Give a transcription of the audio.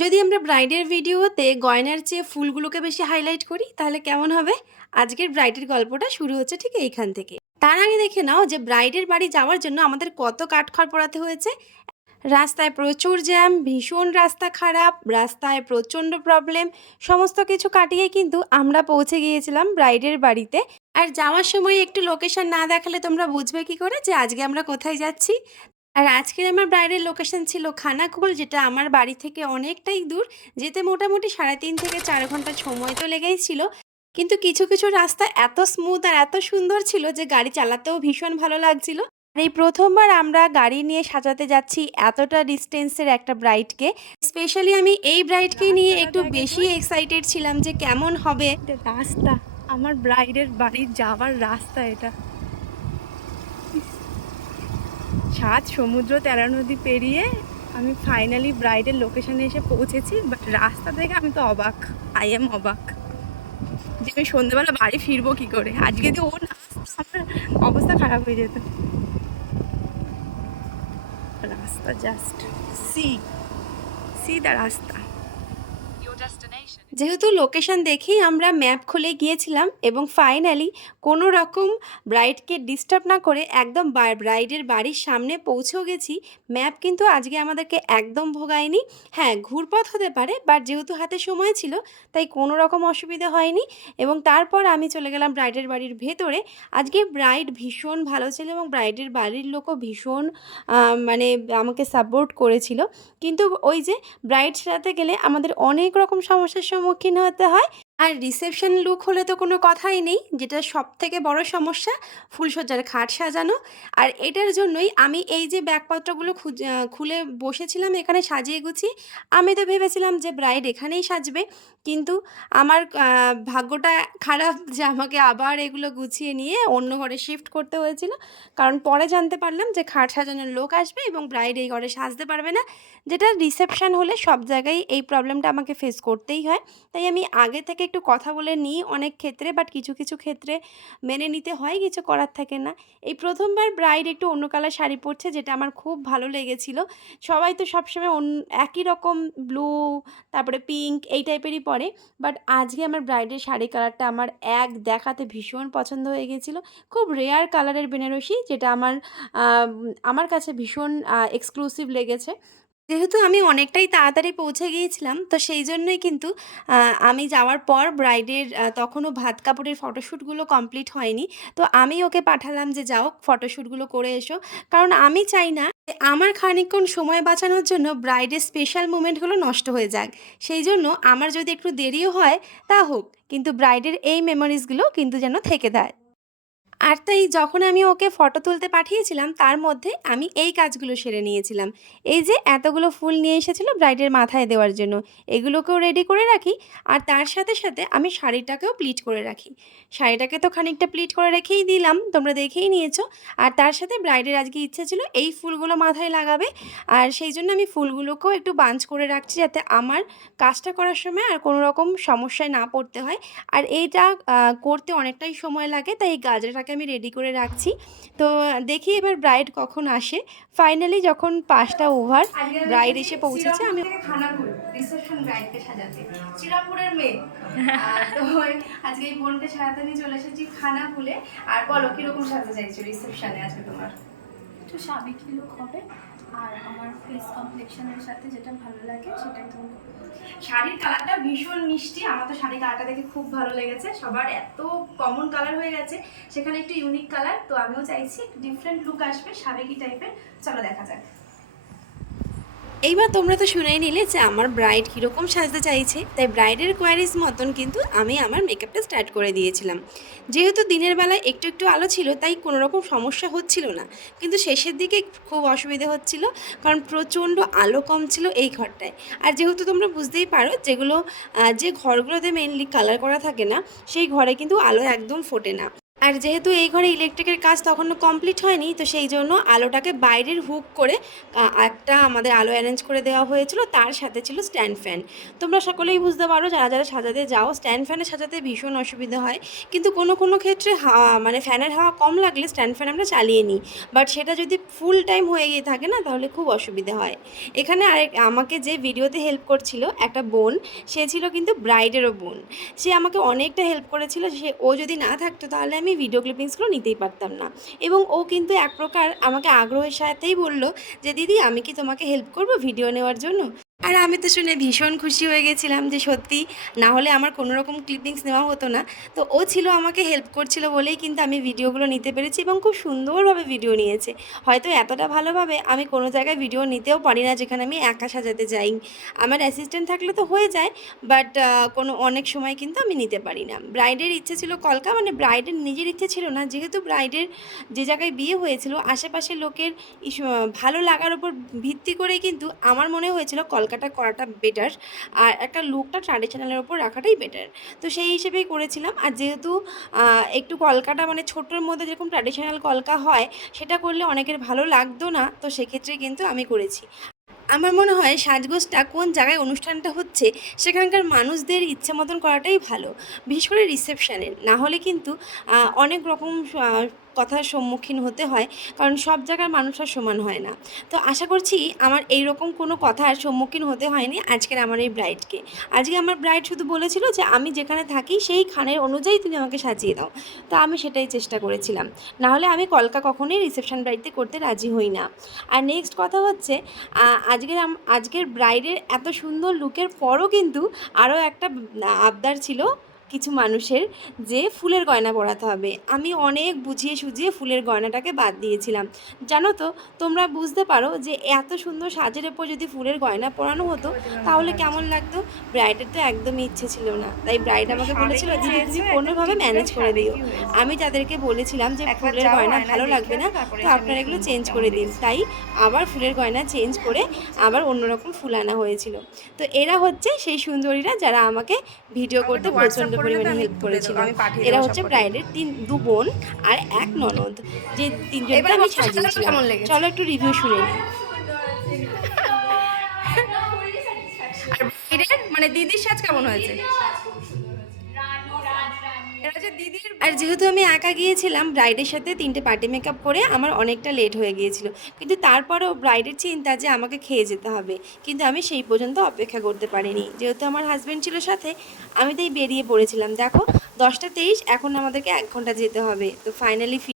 যদি আমরা ব্রাইডের ভিডিওতে গয়নার চেয়ে ফুলগুলোকে বেশি হাইলাইট করি তাহলে কেমন হবে? আজকের ব্রাইডের গল্পটা শুরু হচ্ছে ঠিক এইখান থেকে। তার আগে দেখে নাও যে ব্রাইডের বাড়ি যাওয়ার জন্য আমাদের কত কাঠখড় পোড়াতে হয়েছে। রাস্তায় প্রচুর জ্যাম, ভীষণ রাস্তা খারাপ, রাস্তায় প্রচণ্ড প্রবলেম, সমস্ত কিছু কাটিয়ে কিন্তু আমরা পৌঁছে গিয়েছিলাম ব্রাইডের বাড়িতে। আর যাওয়ার সময় একটু লোকেশন না দেখালে তোমরা বুঝবে কি করে যে আজকে আমরা কোথায় যাচ্ছি? আর আজকের আমার ব্রাইডের লোকেশন ছিল খানাকুল, যেটা আমার বাড়ি থেকে অনেকটাই দূর। যেতে মোটামুটি ৩.৫ থেকে ৪ ঘন্টা সময় তো লেগেই ছিল। কিন্তু কিছু, কিছু রাস্তা এত স্মুথ আর এত সুন্দর ছিল যে গাড়ি চালাতেও ভীষণ ভালো লাগছিল। আর এই ১ম বার আমরা গাড়ি নিয়ে সাজাতে যাচ্ছি এতটা ডিসট্যান্সের একটা ব্রাইডকে। স্পেশালি আমি এই ব্রাইডকে নিয়ে একটু বেশি এক্সাইটেড ছিলাম যে কেমন হবে। রাস্তা, আমার ব্রাইডের বাড়ি যাওয়ার রাস্তা এটা। ৭ সমুদ্র ১৩ নদী পেরিয়ে আমি ফাইনালি ব্রাইডের লোকেশনে এসে পৌঁছেছি। বাট রাস্তা থেকে আমি তো অবাক, আই এম অবাক যে আমি সন্ধ্যেবেলা বাড়ি ফিরবো কি করে। আজকে যদি ও না আসতো, আমার অবস্থা খারাপ হয়ে যেত। রাস্তা জাস্ট সি সি দ্য রাস্তা। যেহেতু লোকেশন দেখেই আমরা ম্যাপ খুলে গিয়েছিলাম এবং ফাইনালি কোনো রকম ব্রাইডকে ডিস্টার্ব না করে একদম ব্রাইডের বাড়ির সামনে পৌঁছেও গেছি। ম্যাপ কিন্তু আজকে আমাদেরকে একদম ভোগায়নি। হ্যাঁ, ঘুরপথ হতে পারে, বাট যেহেতু হাতে সময় ছিল তাই কোনো রকম অসুবিধা হয়নি। এবং তারপর আমি চলে গেলাম ব্রাইডের বাড়ির ভেতরে। আজকে ব্রাইড ভীষণ ভালো ছিল এবং ব্রাইডের বাড়ির লোকও ভীষণ মানে আমাকে সাপোর্ট করেছিল। কিন্তু ওই যে ব্রাইড সাজাতে গেলে আমাদের অনেক রকম সমস্যার সম্মুখীন হতে হয়। আর রিসেপশন লুক হলে তো কোনো কথাই নেই, যেটা সবথেকে বড় সমস্যা, ফুলসজ্জার খাট সাজানো। আর এটার জন্যই আমি এই যে ব্যাগপত্রগুলো খুলে বসেছিলাম এখানে সাজিয়ে গুছিয়ে। আমি তো ভেবেছিলাম যে ব্রাইড এখানেই সাজবে, কিন্তু আমার ভাগ্যটা খারাপ যে আমাকে আবার এগুলো গুছিয়ে নিয়ে অন্য ঘরে শিফট করতে হয়েছিল। কারণ পরে জানতে পারলাম যে খাট সাজানোর লোক আসবে এবং ব্রাইড এই ঘরে সাজতে পারবে না। যেটা রিসেপশন হলে সব জায়গায় এই প্রবলেমটা আমাকে ফেস করতেই হয়। তাই আমি আগে থেকে একটু কথা বলে নিই অনেক ক্ষেত্রে, বাট কিছু, কিছু ক্ষেত্রে মেনে নিতে হয়, কিছু করার থাকে না। এই ১ম বার ব্রাইড একটু অন্য কালার শাড়ি পরছে, যেটা আমার খুব ভালো লেগেছিল। সবাই তো সবসময় একই রকম ব্লু, তারপরে পিঙ্ক এই টাইপেরই পরে। বাট আজকে আমার ব্রাইডের শাড়ি কালারটা আমার এক দেখাতে ভীষণ পছন্দ হয়ে গেছিলো। খুব রেয়ার কালারের বেনারসি, যেটা আমার কাছে ভীষণ এক্সক্লুসিভ লেগেছে। যেহেতু আমি অনেকটাই তাড়াতাড়ি পৌঁছে গিয়েছিলাম, তো সেই জন্যই কিন্তু আ আমি যাওয়ার পর ব্রাইডের তখনও ভাত কাপড়ের ফটোশ্যুটগুলো কমপ্লিট হয়নি। তো আমি ওকে পাঠালাম যে, "যাও ফটোশ্যুটগুলো করে এসো।" কারণ আমি চাই না যে আমার খানিকক্ষণ সময় বাঁচানোর জন্য ব্রাইডের স্পেশাল মোমেন্টগুলো নষ্ট হয়ে যাক। সেই জন্য আমার যদি একটু দেরিও হয় তা হোক, কিন্তু ব্রাইডের এই মেমোরিজগুলো কিন্তু যেন থেকে যায়। আর তাই যখন আমি ওকে ফটো তুলতে পাঠিয়েছিলাম, তার মধ্যে আমি এই কাজগুলো সেরে নিয়েছিলাম। এই যে এতগুলো ফুল নিয়ে এসেছিল ব্রাইডের মাথায় দেওয়ার জন্য, এগুলোকেও রেডি করে রাখি। আর তার সাথে, সাথে আমি শাড়িটাকেও প্লিট করে রাখি। শাড়িটাকে তো খানিকটা প্লিট করে রেখেই দিলাম, তোমরা দেখেই নিয়েছো। আর তার সাথে ব্রাইডের আজকে ইচ্ছে ছিল এই ফুলগুলো মাথায় লাগাবে। আর সেই জন্য আমি ফুলগুলোকেও একটু বাঞ্চ করে রাখছি, যাতে আমার কাজটা করার সময় আর কোনো রকম সমস্যায় না পড়তে হয়। আর এইটা করতে অনেকটাই সময় লাগে, তাই এই গাজরাটাকে আমি রেডি করে রাখছি। তো দেখি এবার ব্রাইড কখন আসে। ফাইনালি যখন ৫টা ওভার ব্রাইড এসে পৌঁছেছে। আমি খানাকুল রিসেপশন ব্রাইডকে সাজাতে, শ্রীরামপুরের মেয়ে। তো আজকে এই বোনকে সাজাতে নিয়ে চলে এসেছি খানাকুলে। আর বলো কিরকম সাজতে চাইছো রিসেপশনে আজকে তোমার? একটু সাবেকি লুক হবে, আর আমার ফেস কমপ্লেকশনের সাথে যেটা ভালো লাগে সেটাই তো। শাড়ির কালারটা ভীষণ মিষ্টি, আমার তো শাড়ির কালারটা দেখে খুব ভালো লেগেছে। সবার এত কমন কালার হয়ে গেছে, সেখানে একটু ইউনিক কালার, তো আমিও চাইছি একটু ডিফারেন্ট লুক আসবে সাবেকি টাইপের। চলো দেখা যাক। এইবার তোমরা তো শুনেই নিলে যে আমার ব্রাইড কীরকম সাজতে চাইছে, তাই ব্রাইডের কোয়ারিজ মতন কিন্তু আমি আমার মেকআপটা স্টার্ট করে দিয়েছিলাম। যেহেতু দিনের বেলায় একটু একটু আলো ছিল, তাই কোনো রকম সমস্যা হচ্ছিল না, কিন্তু শেষের দিকে খুব অসুবিধে হচ্ছিল, কারণ প্রচণ্ড আলো কম ছিল এই ঘরটায়। আর যেহেতু তোমরা বুঝতেই পারো যে ঘরগুলোতে মেনলি কালার করা থাকে না, সেই ঘরে কিন্তু আলো একদম ফোটে না। আর যেহেতু এই ঘরে ইলেকট্রিকের কাজ তখনও কমপ্লিট হয়নি, তো সেই জন্য আলোটাকে বাইরের হুক করে একটা আমাদের আলো অ্যারেঞ্জ করে দেওয়া হয়েছিল, তার সাথে ছিল স্ট্যান্ড ফ্যান। তোমরা সকলেই বুঝতে পারো যারা যারা সাজাতে যাও, স্ট্যান্ড ফ্যানে সাজাতে ভীষণ অসুবিধা হয়, কিন্তু কোনো কোনো ক্ষেত্রে মানে ফ্যানের হাওয়া কম লাগলে স্ট্যান্ড ফ্যান আমরা চালিয়ে নিই, বাট সেটা যদি ফুল টাইম হয়ে গিয়ে থাকে না, তাহলে খুব অসুবিধা হয়। এখানে আমাকে যে ভিডিওতে হেল্প করছিল একটা বোন, সে ছিল কিন্তু ব্রাইডেরও বোন। সে আমাকে অনেকটা হেল্প করেছিল, ও যদি না থাকতো তাহলে আমি ভিডিও ক্লিপিংসগুলো নিতেই পারতাম না। এবং ও কিন্তু এক প্রকার আমাকে আগ্রহের সাথেই বলল যে দিদি আমি কি তোমাকে হেল্প করব ভিডিও নেওয়ার জন্য। আর আমি তো শুনে ভীষণ খুশি হয়ে গেছিলাম যে সত্যি, না হলে আমার কোনো রকম ক্লিপিংস নেওয়া হতো না। তো ও ছিল আমাকে হেল্প করছিল বলেই কিন্তু আমি ভিডিওগুলো নিতে পেরেছি, এবং খুব সুন্দরভাবে ভিডিও নিয়েছে। হয়তো এতটা ভালোভাবে আমি কোনো জায়গায় ভিডিও নিতেও পারি না যেখানে আমি একা সাজাতে যাই। আমার অ্যাসিস্ট্যান্ট থাকলে তো হয়ে যায়, বাট অনেক সময় কিন্তু আমি নিতে পারি না। ব্রাইডের ইচ্ছে ছিল কলকা, মানে ব্রাইডের নিজের ইচ্ছে ছিল না, যেহেতু ব্রাইডের যে জায়গায় বিয়ে হয়েছিল আশেপাশের লোকের ভালো লাগার ওপর ভিত্তি করেই কিন্তু আমার মনে হয়েছিল কলকাটা করাটা বেটার, আর একটা লুকটা ট্র্যাডিশনালের ওপর রাখাটাই বেটার। তো সেই হিসেবেই করেছিলাম। আর যেহেতু একটু কলকাটা মানে ছোটোর মধ্যে যেরকম ট্র্যাডিশনাল কলকা হয়, সেটা করলে অনেকের ভালো লাগতো না, তো সেক্ষেত্রে কিন্তু আমি করেছি। আমার মনে হয় সাজগোজটা কোন জায়গায় অনুষ্ঠানটা হচ্ছে সেখানকার মানুষদের ইচ্ছে মতন করাটাই ভালো, বিশেষ করে রিসেপশানের। না হলে কিন্তু অনেক রকম কথার সম্মুখীন হতে হয়, কারণ সব জায়গার মানুষরা সমান হয় না। তো আশা করছি আমার এই রকম কোনো কথার সম্মুখীন হতে হয়নি আজকের আমার এই ব্রাইডকে। আজকে আমার ব্রাইড শুধু বলেছিল যে আমি যেখানে থাকি সেই খানের অনুযায়ী তুমি আমাকে সাজিয়ে দাও, তো আমি সেটাই চেষ্টা করেছিলাম। নাহলে আমি কলকা কখনোই রিসেপশন বাড়িতে করতে রাজি হই না। আর নেক্সট কথা হচ্ছে, আজকের ব্রাইডের এত সুন্দর লুকের পরও কিন্তু আরও একটা আবদার ছিল কিছু মানুষের, যে ফুলের গয়না পরাতে হবে। আমি অনেক বুঝিয়ে সুঝিয়ে ফুলের গয়নাটাকে বাদ দিয়েছিলাম। জানো তো, তোমরা বুঝতে পারো যে এত সুন্দর সাজের ওপর যদি ফুলের গয়না পরানো হতো তাহলে কেমন লাগতো। ব্রাইডের তো একদমই ইচ্ছে ছিল না, তাই ব্রাইড আমাকে বলেছিল দিদি তুমি কোনোভাবে ম্যানেজ করে দিও। আমি তাদেরকে বলেছিলাম যে ফুলের গয়না ভালো লাগবে না, তো আপনারা এগুলো চেঞ্জ করে দিন। তাই আবার ফুলের গয়না চেঞ্জ করে আবার অন্যরকম ফুল আনা হয়েছিল। তো এরা হচ্ছে সেই সুন্দরীরা যারা আমাকে ভিডিও করতে প্রচণ্ড পরিমাণে হেল্প করেছিল। এরা হচ্ছে ব্রাইডের দু বোন আর এক ননদ, যে তিনজনকে আমি সাজিয়েছিলাম। চলো একটু রিভিউ শুনে নিই। মানে দিদির সাজ কেমন হয়েছে? আর যেহেতু আমি একা গিয়েছিলাম, ব্রাইডের সাথে 3টে পার্টি মেকআপ করে আমার অনেকটা লেট হয়ে গিয়েছিল, কিন্তু তারপরেও ব্রাইডের চিন্তা যে আমাকে খেয়ে যেতে হবে, কিন্তু আমি সেই পর্যন্ত অপেক্ষা করতে পারিনি। যেহেতু আমার হাজব্যান্ড ছিল সাথে, আমি তাই বেরিয়ে পড়েছিলাম। দেখো 10টা 23, এখন আমাদেরকে 1 ঘন্টা যেতে হবে। তো ফাইনালি